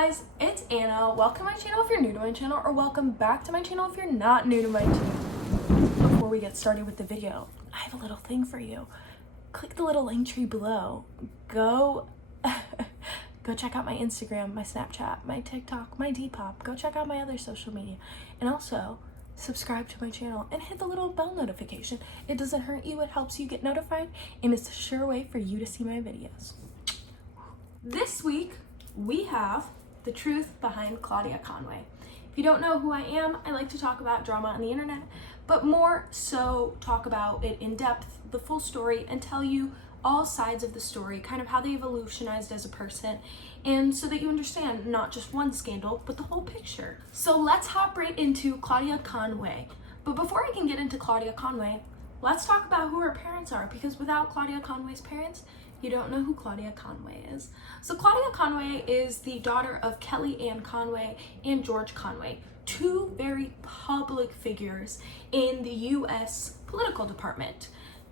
guys, it's Anna. Welcome to my channel if you're new to my channel, or welcome back to my channel if you're not new to my channel. Before we get started with the video, I have a little thing for you. Click the little link tree below. Go check out my Instagram, my Snapchat, my TikTok, my Depop. Go check out my other social media. And also, subscribe to my channel and hit the little bell notification. It doesn't hurt you, it helps you get notified, and it's a sure way for you to see my videos. This week, we have the truth behind Claudia Conway. If you don't know who I am, I like to talk about drama on the internet, but more so talk about it in depth, the full story, and tell you all sides of the story, kind of how they evolutionized as a person, and so that you understand not just one scandal, but the whole picture. So let's hop right into Claudia Conway. But before I can get into Claudia Conway, let's talk about who her parents are, because without Claudia Conway's parents, you don't know who Claudia Conway is. So Claudia Conway is the daughter of Kellyanne Conway and George Conway, two very public figures in the U.S. political department.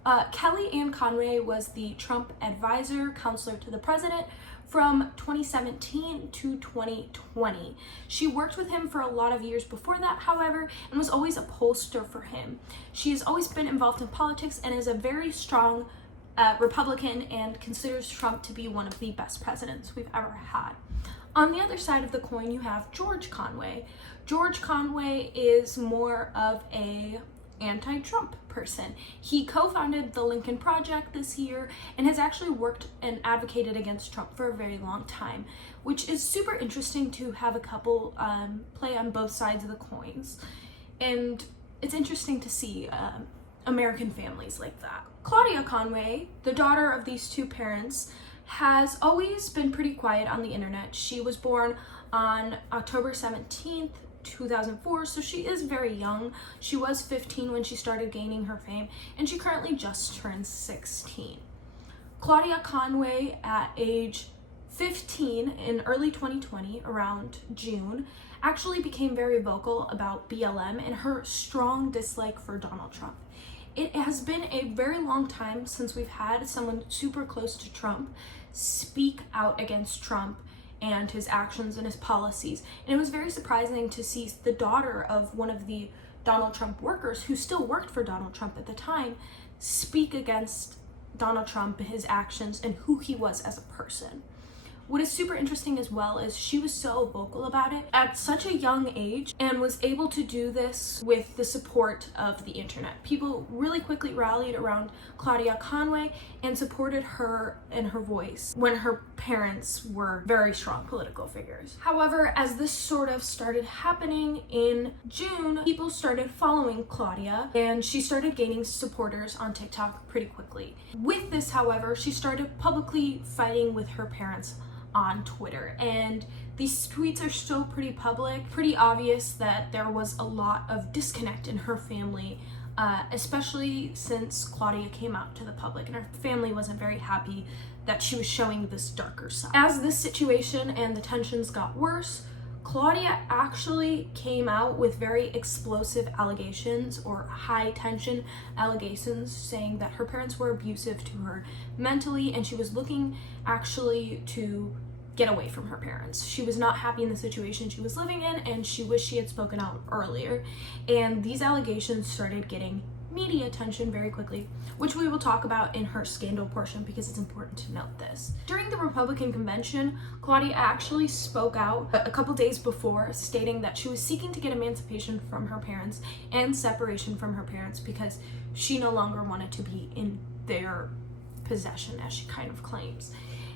Kellyanne Conway was the Trump advisor, counselor to the president from 2017 to 2020. She worked with him for a lot of years before that, however, and was always a pollster for him. She has always been involved in politics and is a very strong Republican and considers Trump to be one of the best presidents we've ever had. On the other side of the coin, you have George Conway. George Conway is more of a anti-Trump person. He co-founded the Lincoln Project this year and has actually worked and advocated against Trump for a very long time, which is super interesting to have a couple play on both sides of the coins. And it's interesting to see American families like that. Claudia Conway, the daughter of these two parents, has always been pretty quiet on the internet. She was born on October 17th, 2004, so she is very young. She was 15 when she started gaining her fame, and she currently just turned 16. Claudia Conway, at age 15 in early 2020, around June, actually became very vocal about BLM and her strong dislike for Donald Trump. It has been a very long time since we've had someone super close to Trump speak out against Trump and his actions and his policies. And it was very surprising to see the daughter of one of the Donald Trump workers, who still worked for Donald Trump at the time, speak against Donald Trump, his actions, and who he was as a person. What is super interesting as well is she was so vocal about it at such a young age and was able to do this with the support of the internet. People really quickly rallied around Claudia Conway and supported her and her voice when her parents were very strong political figures. However, as this sort of started happening in June, people started following Claudia and she started gaining supporters on TikTok pretty quickly. With this, however, she started publicly fighting with her parents on Twitter, and these tweets are still pretty public, pretty obvious that there was a lot of disconnect in her family, especially since Claudia came out to the public, and her family wasn't very happy that she was showing this darker side. As this situation and the tensions got worse, Claudia actually came out with very explosive allegations, or high tension allegations, saying that her parents were abusive to her mentally, and she was looking actually to get away from her parents. She was not happy in the situation she was living in, and she wished she had spoken out earlier. And these allegations started getting media attention very quickly, which we will talk about in her scandal portion because it's important to note this. During the Republican convention, Claudia actually spoke out a couple days before, stating that she was seeking to get emancipation from her parents and separation from her parents because she no longer wanted to be in their possession, as she kind of claims.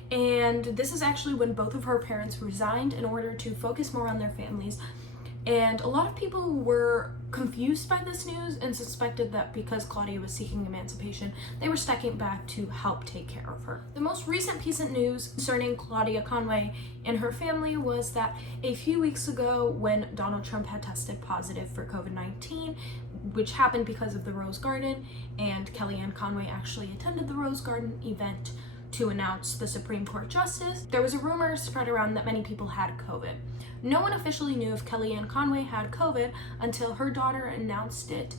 And this is actually when both of her parents resigned in order to focus more on their families. And a lot of people were confused by this news and suspected that because Claudia was seeking emancipation, they were stepping back to help take care of her. The most recent piece of news concerning Claudia Conway and her family was that a few weeks ago, when Donald Trump had tested positive for COVID-19, which happened because of the Rose Garden, and Kellyanne Conway actually attended the Rose Garden event to announce the Supreme Court justice, there was a rumor spread around that many people had COVID. No one officially knew if Kellyanne Conway had COVID until her daughter announced it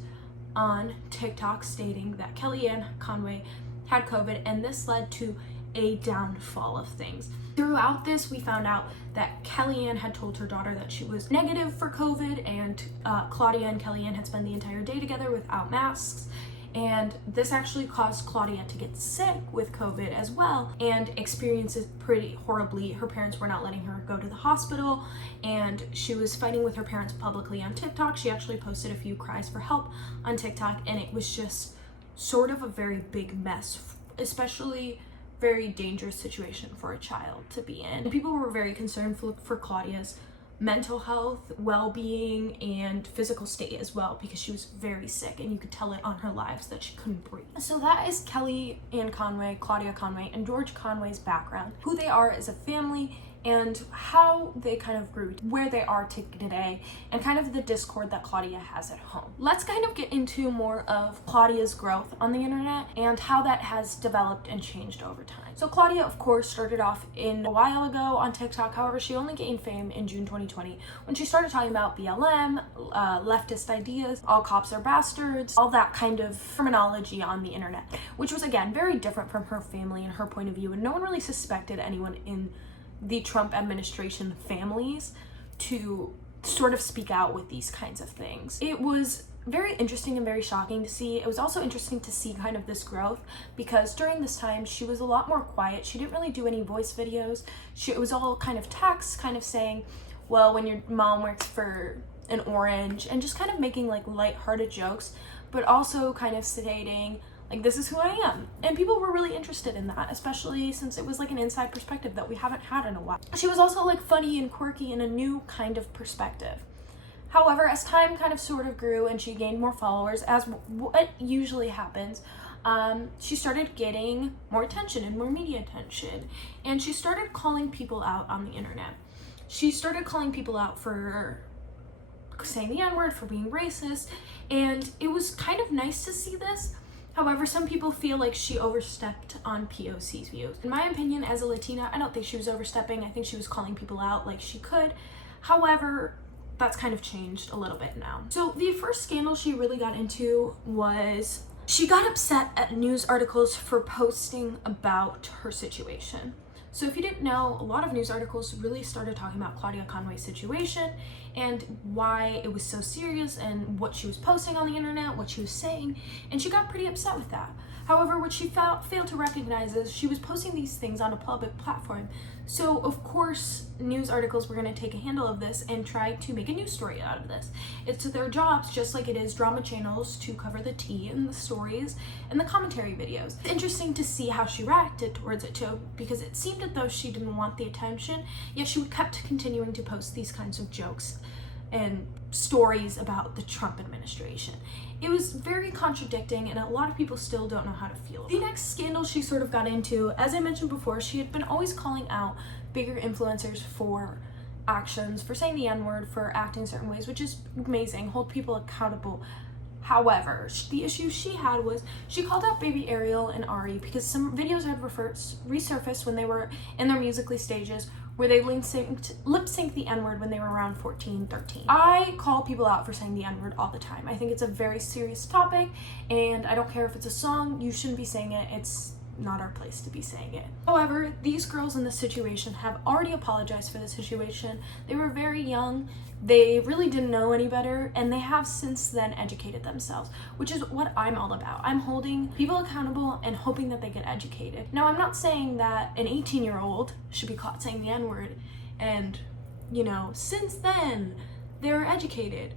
on TikTok, stating that Kellyanne Conway had COVID, and this led to a downfall of things. Throughout this, we found out that Kellyanne had told her daughter that she was negative for COVID, and Claudia and Kellyanne had spent the entire day together without masks. And this actually caused Claudia to get sick with COVID as well and experience it pretty horribly. Her parents were not letting her go to the hospital, and she was fighting with her parents publicly on TikTok. She actually posted a few cries for help on TikTok, and it was just sort of a very big mess, especially very dangerous situation for a child to be in. And people were very concerned for Claudia's mental health, well-being, and physical state as well, because she was very sick and you could tell it on her lives that she couldn't breathe. So that is Kellyanne Conway, Claudia Conway, and George Conway's background, who they are as a family, and how they kind of grew to where they are today, and kind of the discord that Claudia has at home. Let's kind of get into more of Claudia's growth on the internet and how that has developed and changed over time. So Claudia, of course, started off a while ago on TikTok. However, she only gained fame in June 2020 when she started talking about BLM, leftist ideas, all cops are bastards, all that kind of terminology on the internet, which was, again, very different from her family and her point of view, and no one really suspected anyone in the Trump administration families to sort of speak out with these kinds of things. It was very interesting and very shocking to see. It was also interesting to see kind of this growth, because during this time she was a lot more quiet. She didn't really do any voice videos. It was all kind of text, kind of saying, well, when your mom works for an orange, and just kind of making like lighthearted jokes, but also kind of stating like, this is who I am. And people were really interested in that, especially since it was like an inside perspective that we haven't had in a while. She was also like funny and quirky in a new kind of perspective. However, as time kind of sort of grew and she gained more followers, as what usually happens, she started getting more attention and more media attention. And she started calling people out on the internet. She started calling people out for saying the N-word, for being racist. And it was kind of nice to see this. However, some people feel like she overstepped on POC's views. In my opinion, as a Latina, I don't think she was overstepping. I think she was calling people out like she could. However, that's kind of changed a little bit now. So the first scandal she really got into was she got upset at news articles for posting about her situation. So if you didn't know, a lot of news articles really started talking about Claudia Conway's situation and why it was so serious and what she was posting on the internet, what she was saying, and she got pretty upset with that. However, what she failed to recognize is she was posting these things on a public platform. So of course, news articles were going to take a handle of this and try to make a news story out of this. It's their jobs, just like it is drama channels, to cover the tea and the stories and the commentary videos. It's interesting to see how she reacted towards it too, because it seemed as though she didn't want the attention, yet she kept continuing to post these kinds of jokes and stories about the Trump administration. It was very contradicting, and a lot of people still don't know how to feel. The next scandal she sort of got into, as I mentioned before, she had been always calling out bigger influencers for actions, for saying the N-word, for acting certain ways, which is amazing, hold people accountable. However, the issue she had was she called out baby Ariel and Ari because some videos had resurfaced when they were in their Musical.ly stages where they lip synced the N-word when they were around 14, 13. I call people out for saying the N-word all the time. I think it's a very serious topic, and I don't care if it's a song, you shouldn't be saying it. It's not our place to be saying it. However, these girls in this situation have already apologized for the situation. They were very young. They really didn't know any better, and they have since then educated themselves, which is what I'm all about. I'm holding people accountable and hoping that they get educated. Now, I'm not saying that an 18-year-old should be caught saying the N-word and, since then they're educated.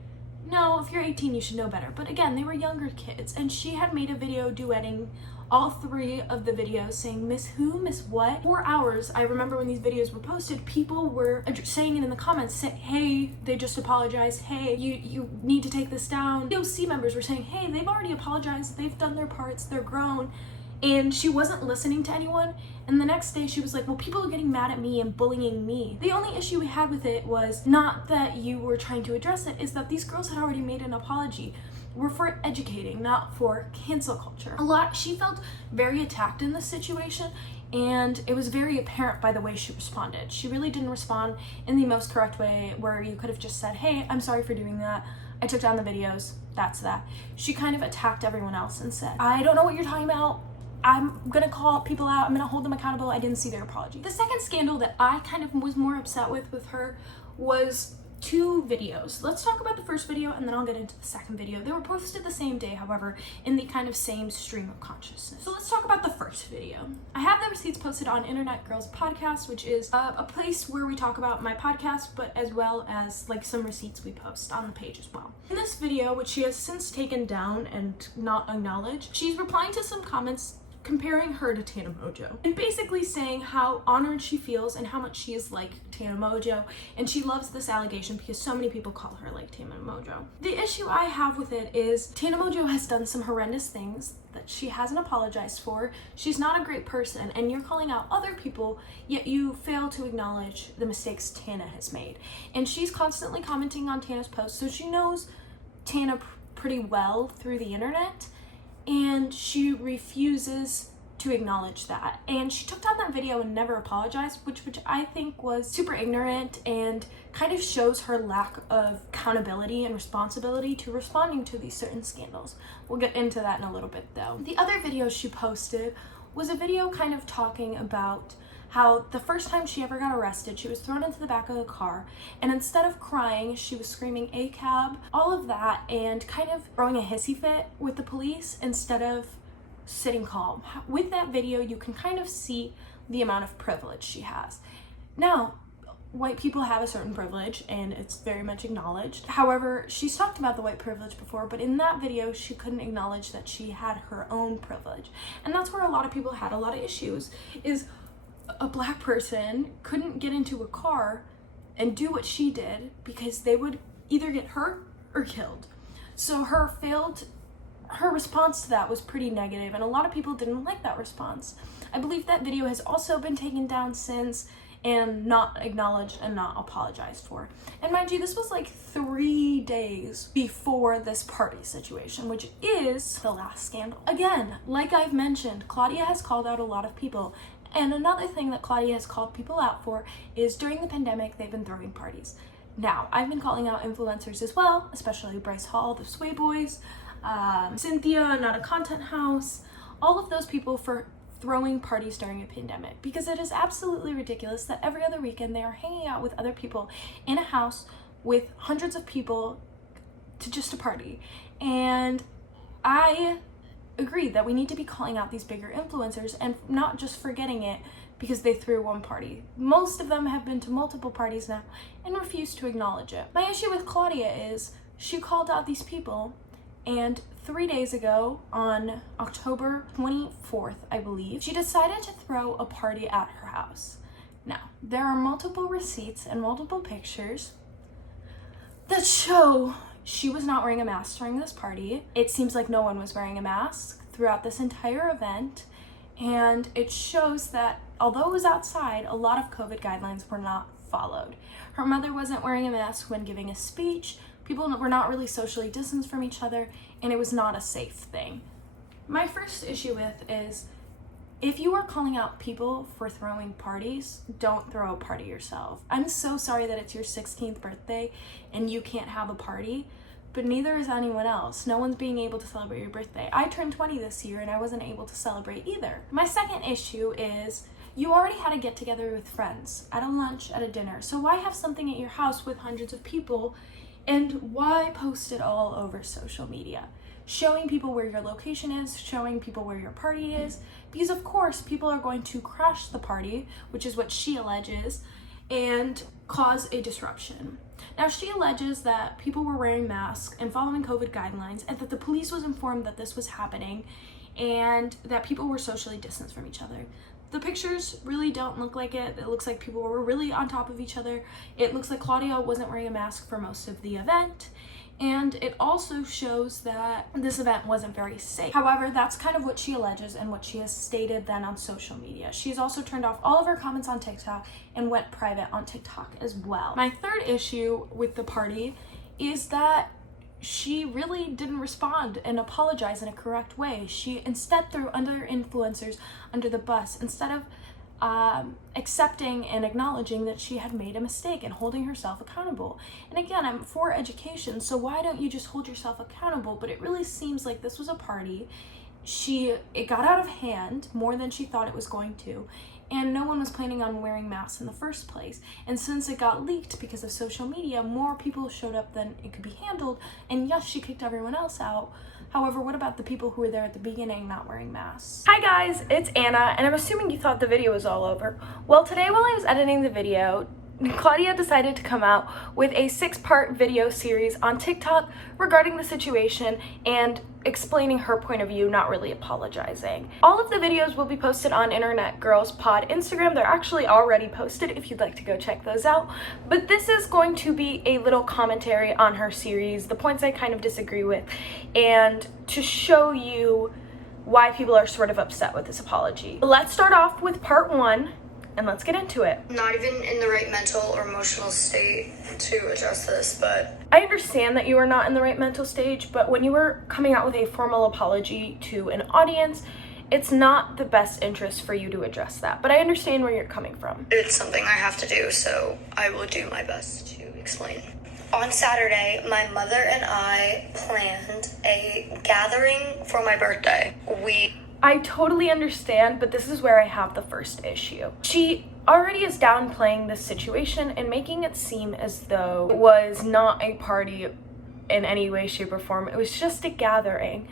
No, if you're 18, you should know better. But again, they were younger kids, and she had made a video duetting all three of the videos saying miss who, miss what. 4 hours, I remember when these videos were posted, people were saying it in the comments, saying, hey, they just apologized, hey, you need to take this down. POC members were saying, hey, they've already apologized, they've done their parts, they're grown. And she wasn't listening to anyone. And the next day she was like, well, people are getting mad at me and bullying me. The only issue we had with it was not that you were trying to address it, is that these girls had already made an apology. We're for educating, not for cancel culture. She felt very attacked in this situation, and it was very apparent by the way she responded. She really didn't respond in the most correct way, where you could have just said, hey, I'm sorry for doing that. I took down the videos. That's that. She kind of attacked everyone else and said, I don't know what you're talking about. I'm gonna call people out, I'm gonna hold them accountable, I didn't see their apology. The second scandal that I kind of was more upset with her was two videos. Let's talk about the first video and then I'll get into the second video. They were posted the same day, however, in the kind of same stream of consciousness. So let's talk about the first video. I have the receipts posted on Internet Girls Podcast, which is a place where we talk about my podcast, but as well as like some receipts we post on the page as well. In this video, which she has since taken down and not acknowledged, she's replying to some comments comparing her to Tana Mojo and basically saying how honored she feels and how much she is like Tana Mojo, and she loves this allegation because so many people call her like Tana Mojo. The issue I have with it is Tana Mojo has done some horrendous things that she hasn't apologized for. She's not a great person, and you're calling out other people, yet you fail to acknowledge the mistakes Tana has made. And she's constantly commenting on Tana's posts, so she knows Tana pretty well through the internet, and she refuses to acknowledge that. And she took down that video and never apologized, which I think was super ignorant and kind of shows her lack of accountability and responsibility to responding to these certain scandals. We'll get into that in a little bit though. The other video she posted was a video kind of talking about how the first time she ever got arrested, she was thrown into the back of the car, and instead of crying, she was screaming "A cab," all of that, and kind of throwing a hissy fit with the police instead of sitting calm. With that video, you can kind of see the amount of privilege she has. Now, white people have a certain privilege, and it's very much acknowledged. However, she's talked about the white privilege before, but in that video, she couldn't acknowledge that she had her own privilege. And that's where a lot of people had a lot of issues, is a black person couldn't get into a car and do what she did because they would either get hurt or killed. So her response to that was pretty negative, and a lot of people didn't like that response. I believe that video has also been taken down since and not acknowledged and not apologized for. And mind you, this was like 3 days before this party situation, which is the last scandal. Again, like I've mentioned, Claudia has called out a lot of people. And another thing that Claudia has called people out for is during the pandemic, they've been throwing parties. Now, I've been calling out influencers as well, especially Bryce Hall, the Sway Boys, Cynthia, Not a Content House, all of those people for throwing parties during a pandemic, because it is absolutely ridiculous that every other weekend they are hanging out with other people in a house with hundreds of people to just a party. And I agree that we need to be calling out these bigger influencers and not just forgetting it because they threw one party. Most of them have been to multiple parties now and refuse to acknowledge it. My issue with Claudia is she called out these people, and 3 days ago, on October 24th, I believe, she decided to throw a party at her house. Now, there are multiple receipts and multiple pictures that show she was not wearing a mask during this party. It seems like no one was wearing a mask throughout this entire event, and it shows that although it was outside, a lot of COVID guidelines were not followed. Her mother wasn't wearing a mask when giving a speech, people were not really socially distanced from each other, and it was not a safe thing. My first issue with is, if you are calling out people for throwing parties, don't throw a party yourself. I'm so sorry that it's your 16th birthday and you can't have a party, but neither is anyone else. No one's being able to celebrate your birthday. I turned 20 this year and I wasn't able to celebrate either. My second issue is, you already had a get together with friends, at a lunch, at a dinner, so why have something at your house with hundreds of people, and why post it all over social media? Showing people where your location is, showing people where your party is, because of course people are going to crash the party, which is what she alleges, and cause a disruption. Now, she alleges that people were wearing masks and following COVID guidelines, and that the police was informed that this was happening, and that people were socially distanced from each other. The pictures really don't look like it. It looks like people were really on top of each other. It looks like Claudia wasn't wearing a mask for most of the event. And it also shows that this event wasn't very safe. However, that's kind of what she alleges and what she has stated then on social media. She's also turned off all of her comments on TikTok and went private on TikTok as well. My third issue with the party is that she really didn't respond and apologize in a correct way. She instead threw other influencers under the bus instead of accepting and acknowledging that she had made a mistake and holding herself accountable. And again, I'm for education, so why don't you just hold yourself accountable? But it really seems like this was a party it got out of hand more than she thought it was going to, and no one was planning on wearing masks in the first place. And since it got leaked because of social media, more people showed up than it could be handled, and yes, she kicked everyone else out. However, what about the people who were there at the beginning not wearing masks? Hi guys, it's Anna, and I'm assuming you thought the video was all over. Well, today while I was editing the video, Claudia decided to come out with a 6-part video series on TikTok regarding the situation and explaining her point of view, not really apologizing. All of the videos will be posted on Internet Girls Pod Instagram. They're actually already posted if you'd like to go check those out. But this is going to be a little commentary on her series, the points I kind of disagree with, and to show you why people are sort of upset with this apology. Let's start off with part 1. And let's get into it. Not even in the right mental or emotional state to address this, but I understand that you are not in the right mental stage, but when you were coming out with a formal apology to an audience, it's not the best interest for you to address that. But I understand where you're coming from. it's something I have to do, so I will do my best to explain. On Saturday, my mother and I planned a gathering for my birthday. I totally understand, but this is where I have the first issue. She already is downplaying this situation and making it seem as though it was not a party in any way, shape, or form. It was just a gathering.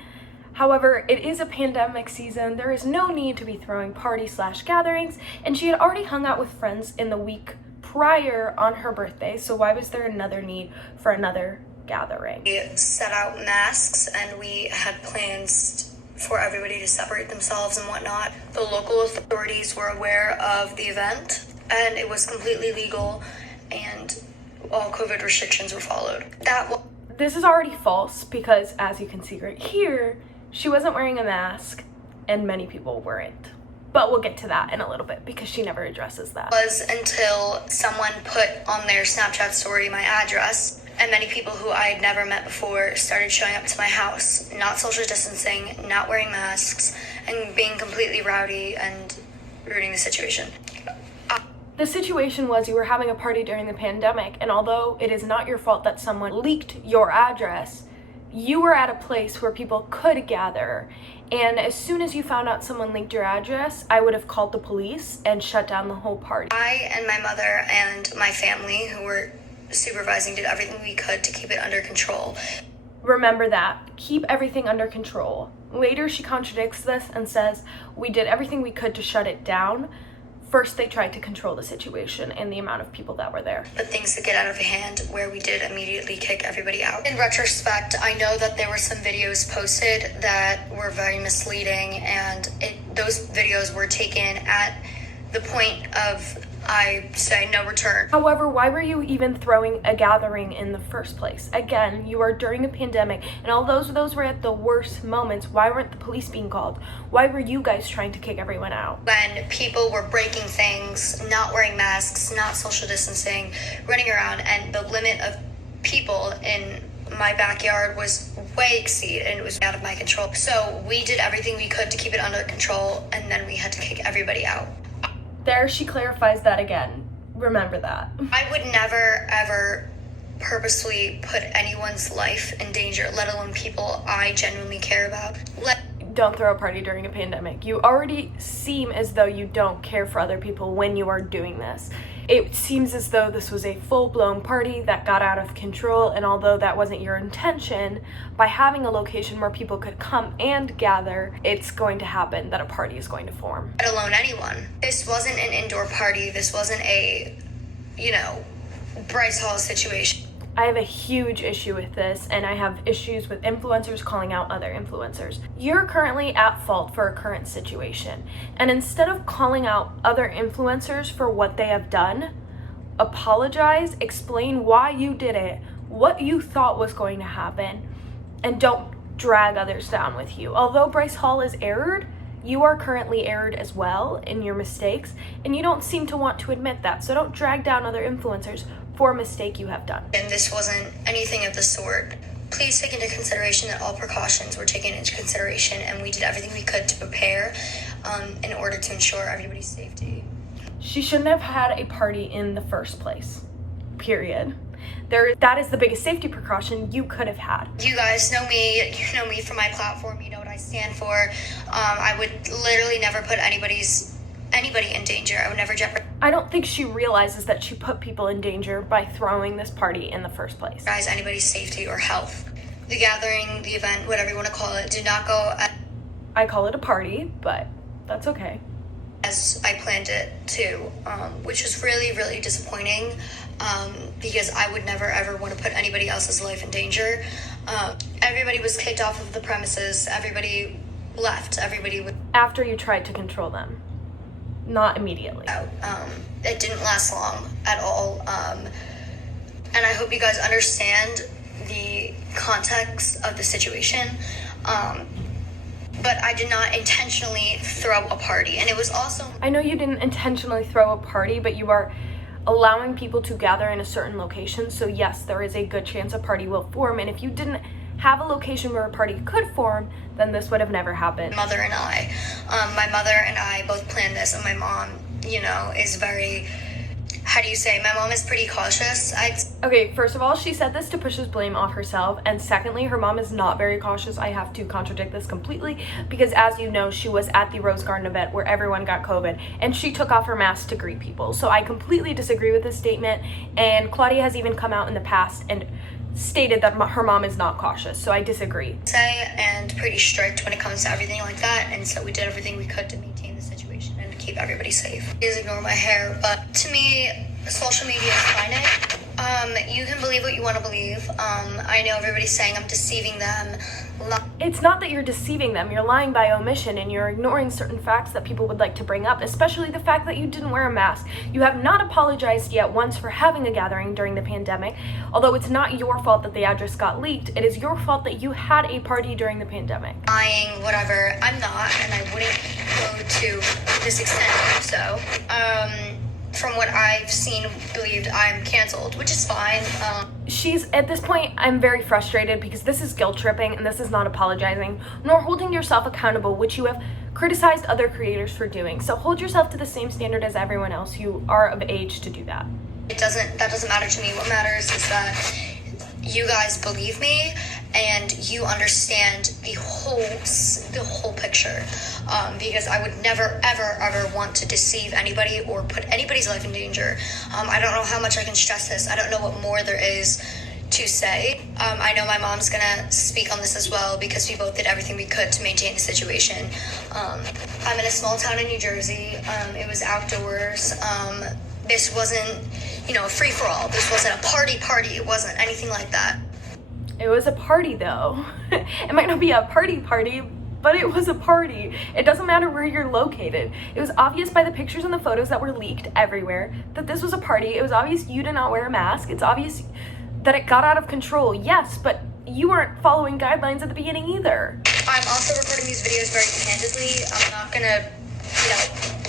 However, it is a pandemic season. There is no need to be throwing party/gatherings, and she had already hung out with friends in the week prior on her birthday, so why was there another need for another gathering? We set out masks and we had plans for everybody to separate themselves and whatnot. The local authorities were aware of the event and it was completely legal and all COVID restrictions were followed. This is already false because, as you can see right here, she wasn't wearing a mask and many people weren't. But we'll get to that in a little bit because she never addresses that. Was until someone put on their Snapchat story my address, and many people who I had never met before started showing up to my house, not social distancing, not wearing masks, and being completely rowdy and ruining the situation. The situation was you were having a party during the pandemic, and although it is not your fault that someone leaked your address, you were at a place where people could gather. And as soon as you found out someone leaked your address, I would have called the police and shut down the whole party. I and my mother and my family who were supervising did everything we could to keep it under control. Remember that. Keep everything under control. Later, she contradicts this and says, we did everything we could to shut it down. First, they tried to control the situation and the amount of people that were there. But things that get out of hand where we did immediately kick everybody out. In retrospect, I know that there were some videos posted that were very misleading, and those videos were taken at the point of, I say, no return. However, why were you even throwing a gathering in the first place? Again, you are during a pandemic, and although those were at the worst moments, why weren't the police being called? Why were you guys trying to kick everyone out? When people were breaking things, not wearing masks, not social distancing, running around, and the limit of people in my backyard was way exceeded and it was out of my control. So we did everything we could to keep it under control, and then we had to kick everybody out. There she clarifies that again. Remember that. I would never, ever purposely put anyone's life in danger, let alone people I genuinely care about. Don't throw a party during a pandemic. You already seem as though you don't care for other people when you are doing this. It seems as though this was a full-blown party that got out of control, and although that wasn't your intention, by having a location where people could come and gather, it's going to happen that a party is going to form. Let alone anyone. This wasn't an indoor party. This wasn't a, Bryce Hall situation. I have a huge issue with this, and I have issues with influencers calling out other influencers. You're currently at fault for a current situation, and instead of calling out other influencers for what they have done, apologize, explain why you did it, what you thought was going to happen, and don't drag others down with you. Although Bryce Hall is erred, you are currently erred as well in your mistakes, and you don't seem to want to admit that, so don't drag down other influencers for a mistake you have done. And this wasn't anything of the sort. Please take into consideration that all precautions were taken into consideration, and we did everything we could to prepare in order to ensure everybody's safety. She shouldn't have had a party in the first place, period. That is the biggest safety precaution you could have had. You guys know me, you know me from my platform, you know what I I stand for. I would literally never put anybody in danger. I would never jeopardize I don't think she realizes that she put people in danger by throwing this party in the first place. anybody's safety or health. The gathering, the event, whatever you want to call it, did not go I call it a party, but that's okay. as I planned it to, which was really, really disappointing, because I would never ever want to put anybody else's life in danger. Everybody was kicked off of the premises. Everybody left. Everybody was After you tried to control them, not immediately. out. It didn't last long at all. And I hope you guys understand the context of the situation. But I did not intentionally throw a party. And it was also I know you didn't intentionally throw a party, but you are allowing people to gather in a certain location. So yes, there is a good chance a party will form. And if you didn't have a location where a party could form, then this would have never happened. my mother and I both planned this, and my mom, is very, my mom is pretty cautious. Okay, first of all, she said this to push his blame off herself, and secondly, her mom is not very cautious. I have to contradict this completely, because as you know, she was at the Rose Garden event where everyone got COVID, and she took off her mask to greet people. So I completely disagree with this statement, and Claudia has even come out in the past and stated that her mom is not cautious, so I disagree. And pretty strict when it comes to everything like that, and so we did everything we could to maintain the situation and to keep everybody safe. Please ignore my hair, but to me, social media is finite. You can believe what you want to believe. I know everybody's saying I'm deceiving them. It's not that you're deceiving them, you're lying by omission, and you're ignoring certain facts that people would like to bring up, especially the fact that you didn't wear a mask. You have not apologized yet once for having a gathering during the pandemic. Although it's not your fault that the address got leaked, it is your fault that you had a party during the pandemic. Lying, whatever. I'm not, and I wouldn't go to this extent. So, from what I've seen, believed, I'm canceled, which is fine. She's, at this point, I'm very frustrated because this is guilt tripping and this is not apologizing, nor holding yourself accountable, which you have criticized other creators for doing. So hold yourself to the same standard as everyone else who are of age to do that. That doesn't matter to me. What matters is that you guys believe me and you understand the whole picture. Because I would never, ever want to deceive anybody or put anybody's life in danger. I don't know how much I can stress this. I don't know what more there is to say. I know my mom's gonna speak on this as well because we both did everything we could to maintain the situation. I'm in a small town in New Jersey. It was outdoors. This wasn't, a free-for-all. This wasn't a party. It wasn't anything like that. It was a party though. It might not be a party, but it was a party. It doesn't matter where you're located. It was obvious by the pictures and the photos that were leaked everywhere that this was a party. It was obvious you did not wear a mask. It's obvious that it got out of control. Yes, but you weren't following guidelines at the beginning either. I'm also recording these videos very candidly. I'm not gonna,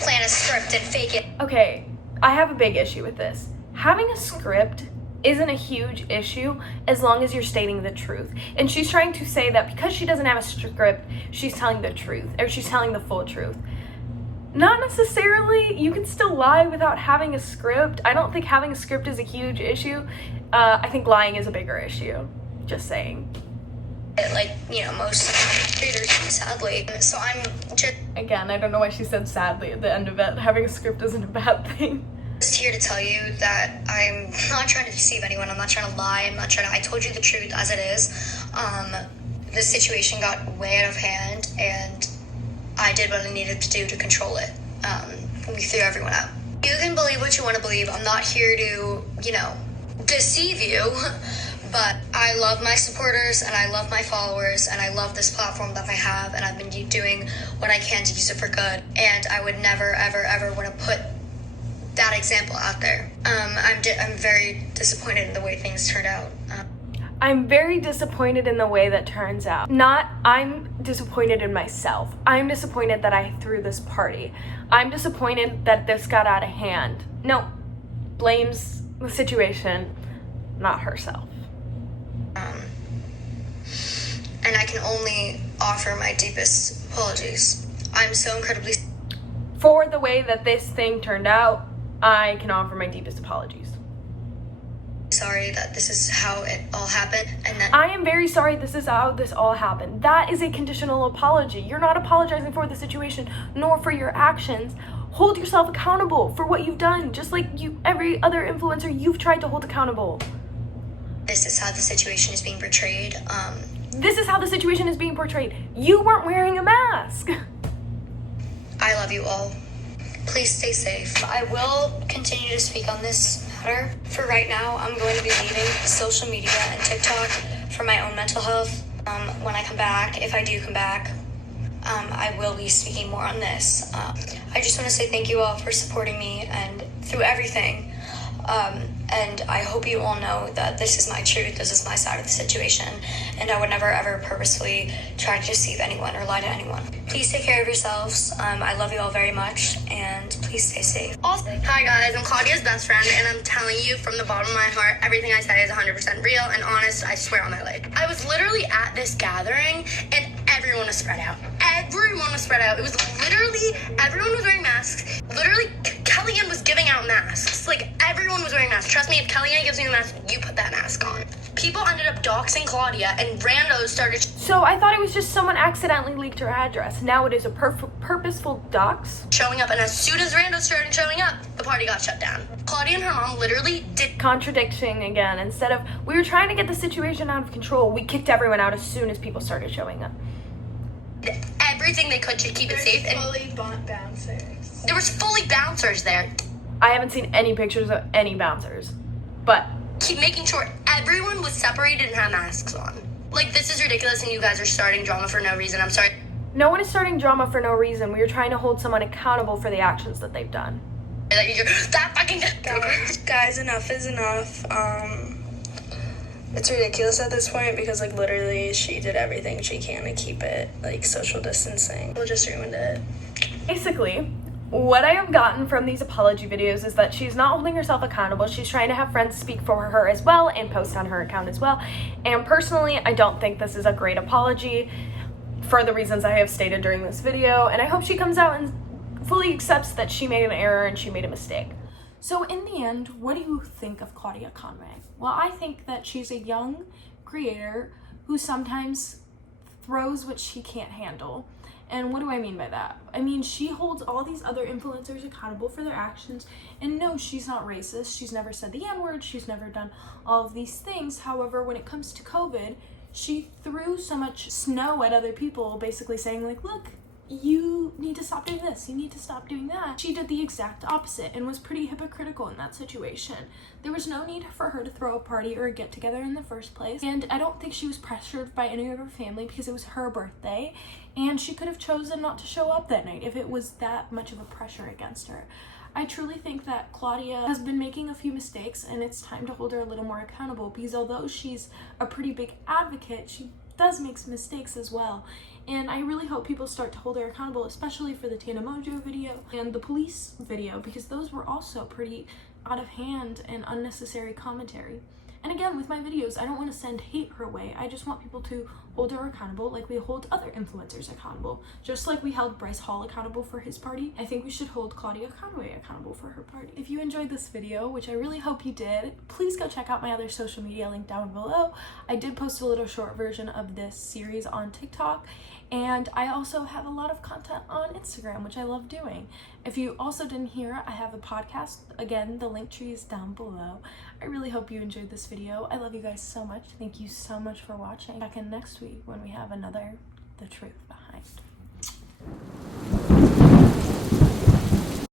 plan a script and fake it. Okay, I have a big issue with this. Having a script isn't a huge issue as long as you're stating the truth. And she's trying to say that because she doesn't have a script, she's telling the truth, or she's telling the full truth. Not necessarily. You can still lie without having a script. I don't think having a script is a huge issue. I think lying is a bigger issue. Just saying. Most creators, sadly. So I'm just... Again, I don't know why she said sadly at the end of it. Having a script isn't a bad thing. Just here to tell you that I'm not trying to deceive anyone. I'm not trying to lie. I told you the truth as it is. The situation got way out of hand and I did what I needed to do to control it. We threw everyone out. You can believe what you want to believe. I'm not here to, deceive you, but I love my supporters and I love my followers and I love this platform that I have, and I've been doing what I can to use it for good. And I would never, ever want to put that example out there. I'm very disappointed in the way things turned out. I'm very disappointed in the way that turns out. I'm disappointed in myself. I'm disappointed that I threw this party. I'm disappointed that this got out of hand. No, blames the situation, not herself. And I can only offer my deepest apologies. I'm so incredibly... For the way that this thing turned out, I can offer my deepest apologies. sorry that this is how it all happened, and that I am very sorry this is how this all happened. That is a conditional apology. You're not apologizing for the situation nor for your actions. Hold yourself accountable for what you've done, just like every other influencer you've tried to hold accountable. this is how the situation is being portrayed. This is how the situation is being portrayed. You weren't wearing a mask. I love you all. Please stay safe. I will continue to speak on this matter. For right now, I'm going to be leaving social media and TikTok for my own mental health. When I come back, if I do come back, I will be speaking more on this. I just want to say thank you all for supporting me and through everything. And I hope you all know that this is my truth, this is my side of the situation, and I would never ever purposefully try to deceive anyone or lie to anyone. Please take care of yourselves. I love you all very much, and please stay safe. Also, hi guys, I'm Claudia's best friend, and I'm telling you from the bottom of my heart, everything I say is 100% real and honest, I swear on my life. I was literally at this gathering, and everyone was spread out. Everyone was spread out. It was literally, everyone was wearing masks. Literally, Kellyanne was giving out masks. Like, everyone was wearing masks. Trust me, if Kellyanne gives you a mask, you put that mask on. People ended up doxing Claudia, and randos started... So I thought it was just someone accidentally leaked her address. Now it is a purposeful dox. ...showing up, and as soon as randos started showing up, the party got shut down. Claudia and her mom literally did... Contradicting again. Instead of, we were trying to get the situation out of control, we kicked everyone out as soon as people started showing up. Everything they could to keep it safe. And fully bouncers. there was fully bouncers there. I haven't seen any pictures of any bouncers, but Keep making sure everyone was separated and had masks on. Like, this is ridiculous, and you guys are starting drama for no reason. I'm sorry. no one is starting drama for no reason. We were trying to hold someone accountable for the actions that they've done. That fucking... Guys, enough is enough. It's ridiculous at this point because, like, literally she did everything she can to keep it, like, social distancing. We just ruined it. Basically, what I have gotten from these apology videos is that she's not holding herself accountable. She's trying to have friends speak for her as well and post on her account as well. And personally, I don't think this is a great apology for the reasons I have stated during this video. And I hope she comes out and fully accepts that she made an error and she made a mistake. So in the end, what do you think of Claudia Conway? Well, I think that she's a young creator who sometimes throws what she can't handle. And what do I mean by that? I mean, she holds all these other influencers accountable for their actions. And no, she's not racist. She's never said the N-word. She's never done all of these things. However, when it comes to COVID, she threw so much snow at other people, basically saying, like, look, you need to stop doing this, you need to stop doing that. She did the exact opposite and was pretty hypocritical in that situation. There was no need for her to throw a party or a get-together in the first place, and I don't think she was pressured by any of her family because it was her birthday, and she could have chosen not to show up that night if it was that much of a pressure against her. I truly think that Claudia has been making a few mistakes, and it's time to hold her a little more accountable, because although she's a pretty big advocate, she does make some mistakes as well. And I really hope people start to hold her accountable, especially for the Tana Mojo video and the police video, because those were also pretty out of hand and unnecessary commentary. And again, with my videos, I don't want to send hate her way. I just want people to hold her accountable like we hold other influencers accountable. Just like we held Bryce Hall accountable for his party, I think we should hold Claudia Conway accountable for her party. If you enjoyed this video, which I really hope you did, please go check out my other social media link down below. I did post a little short version of this series on TikTok, and I also have a lot of content on Instagram, which I love doing. If you also didn't hear, I have a podcast. Again, the link tree is down below. I really hope you enjoyed this video. I love you guys so much. Thank you so much for watching. Back in next week when we have another The Truth Behind.